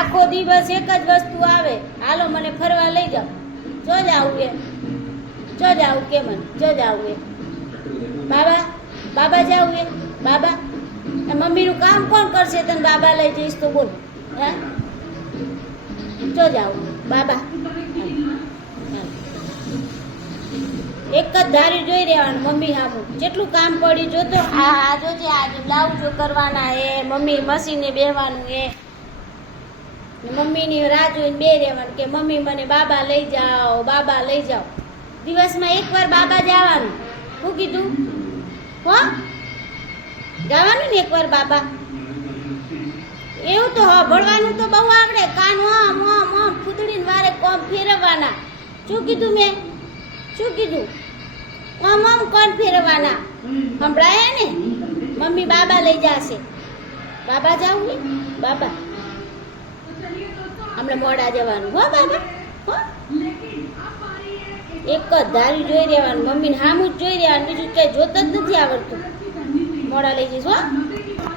આખો દિવસ એક જ વસ્તુ આવે, હાલો મને ફરવા લઈ જાઓ, જો જાવું એ, જો જાવું કે મને, જો જાવું એ, બાબા બાબા જાવું એ, બાબા મમ્મીનું કામ કોણ કરશે? તને બાબા લઈ જઈશ તો બોલ, હે જો જાવું બાબા. એક જ ધારી જોઈ રહેવાનું મમ્મી સામું, જેટલું કામ પડ્યું જોતો. આ જોજે, આજે બ્લાઉઝો કરવાના હે, મમ્મી મશીને બેહવાનું હે, મમ્મીની રાહ જોઈને બે રહેવાનું કે મમ્મી મને બાબા લઈ જાઓ, બાબા લઈ જાઓ. દિવસમાં એકવાર બાબા જવાનું. શું કીધું? હો જવાનું ને એકવાર બાબા. એવું તો ભણવાનું તો બહુ આવડે, કાન ઓમ ઓમ ઓમ ફૂદડીને વારે કોમ ફેરવવાના. શું કીધું મેં? શું કીધું? ઓમ ઓમ કોણ ફેરવવાના? સંભળાયા ને? મમ્મી બાબા લઈ જશે. બાબા જાવું ને? બાબા હમણાં મોડા જવાનું. હો બાબા, હો એક જ ધારી જોઈ રહેવાનું, મમ્મીને સામું જ જોઈ રહેવાનું, બીજું કઈ જોત જ નથી આવડતું. મોડા લઈ જઈશ હો.